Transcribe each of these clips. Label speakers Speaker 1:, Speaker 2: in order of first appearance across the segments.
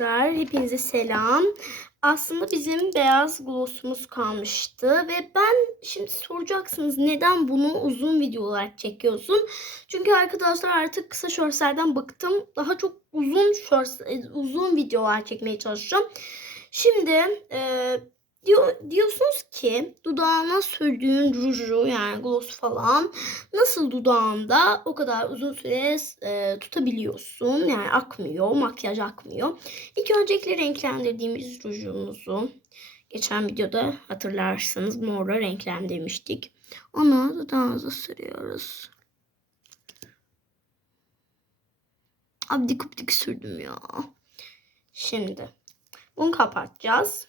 Speaker 1: arkadaşlar, hepinize selam. Aslında bizim beyaz glossumuz kalmıştı ve ben şimdi soracaksınız neden bunu uzun video olarak çekiyorsun? Çünkü arkadaşlar artık kısa shortslerden bıktım. Daha çok uzun shorts, e, uzun videolar çekmeye çalışacağım. Şimdi e, diyor, diyorsunuz ki dudağına sürdüğün ruju yani gloss falan nasıl dudağında o kadar uzun süre e, tutabiliyorsun. Yani akmıyor, makyaj akmıyor. İlk öncelikle renklendirdiğimiz rujumuzu geçen videoda hatırlarsınız morla renklendirmiştik. Onu dudağımıza sürüyoruz. Abdik kubdik sürdüm ya. Şimdi bunu kapatacağız.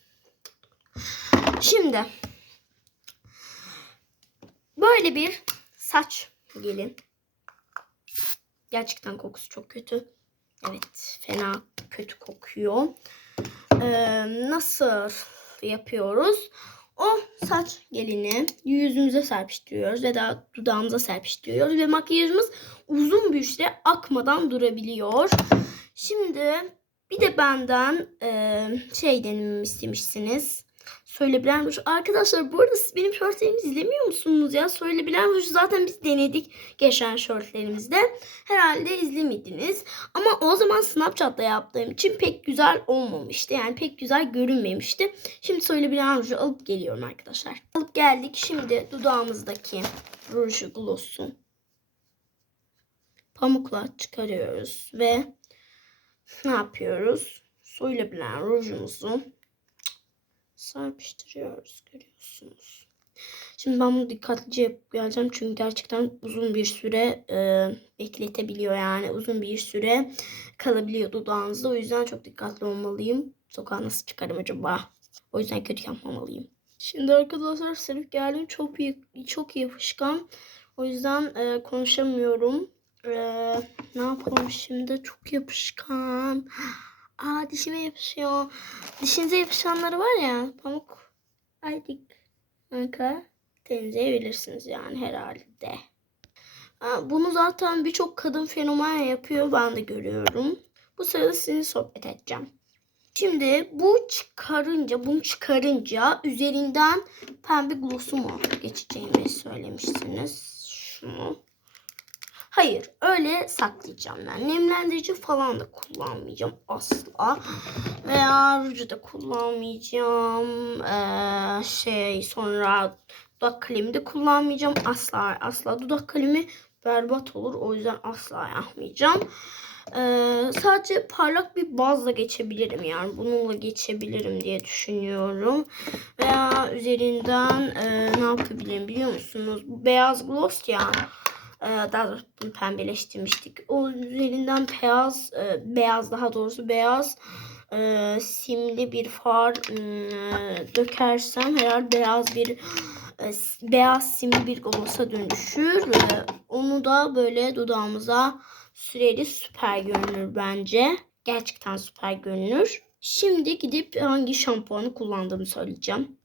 Speaker 1: Şimdi böyle bir saç gelin. Gerçekten kokusu çok kötü. Evet fena kötü kokuyor. Ee, nasıl yapıyoruz? O saç gelini yüzümüze serpiştiriyoruz ve daha dudağımıza serpiştiriyoruz ve makyajımız uzun bir süre akmadan durabiliyor. Şimdi bir de benden e, şey denememi istemişsiniz. Söylebilen Ruj. Arkadaşlar bu arada siz benim shortlarımı izlemiyor musunuz ya? Söylebilen Ruj'u zaten biz denedik geçen shortlarımızda. Herhalde izlemediniz. Ama o zaman Snapchat'ta yaptığım için pek güzel olmamıştı. Yani pek güzel görünmemişti. Şimdi Söylebilen Ruj'u alıp geliyorum arkadaşlar. Alıp geldik. Şimdi dudağımızdaki ruju gloss'u pamukla çıkarıyoruz ve ne yapıyoruz? Söylebilen rujumuzu serpiştiriyoruz görüyorsunuz. Şimdi ben bunu dikkatlice yapıp geleceğim çünkü gerçekten uzun bir süre e, bekletebiliyor yani uzun bir süre kalabiliyor dudağınızda. O yüzden çok dikkatli olmalıyım. Sokağa nasıl çıkarım acaba? O yüzden kötü yapmamalıyım. Şimdi arkadaşlar sırf geldim çok iyi çok yapışkan. O yüzden e, konuşamıyorum. E, ne yapalım şimdi? Çok yapışkan. Aa dişime yapışıyor. Dişinize yapışanları var ya pamuk. Aydık. Kanka temizleyebilirsiniz yani herhalde. Ha, bunu zaten birçok kadın fenomen yapıyor. Ben de görüyorum. Bu sırada sizinle sohbet edeceğim. Şimdi bu çıkarınca, bunu çıkarınca üzerinden pembe glossumu geçeceğimi söylemiştiniz. Şunu. Hayır öyle saklayacağım ben. Nemlendirici falan da kullanmayacağım asla. Veya ruju da kullanmayacağım. Ee, şey sonra dudak kalemi de kullanmayacağım. Asla asla dudak kalemi berbat olur. O yüzden asla yapmayacağım. Ee, sadece parlak bir bazla geçebilirim yani bununla geçebilirim diye düşünüyorum veya üzerinden e, ne yapabilirim biliyor musunuz beyaz gloss ya ee, daha doğrusu pembeleştirmiştik. O üzerinden beyaz, e, beyaz daha doğrusu beyaz e, simli bir far e, dökersem herhalde beyaz bir e, beyaz simli bir gloss'a dönüşür. Onu da böyle dudağımıza süreli süper görünür bence. Gerçekten süper görünür. Şimdi gidip hangi şampuanı kullandığımı söyleyeceğim.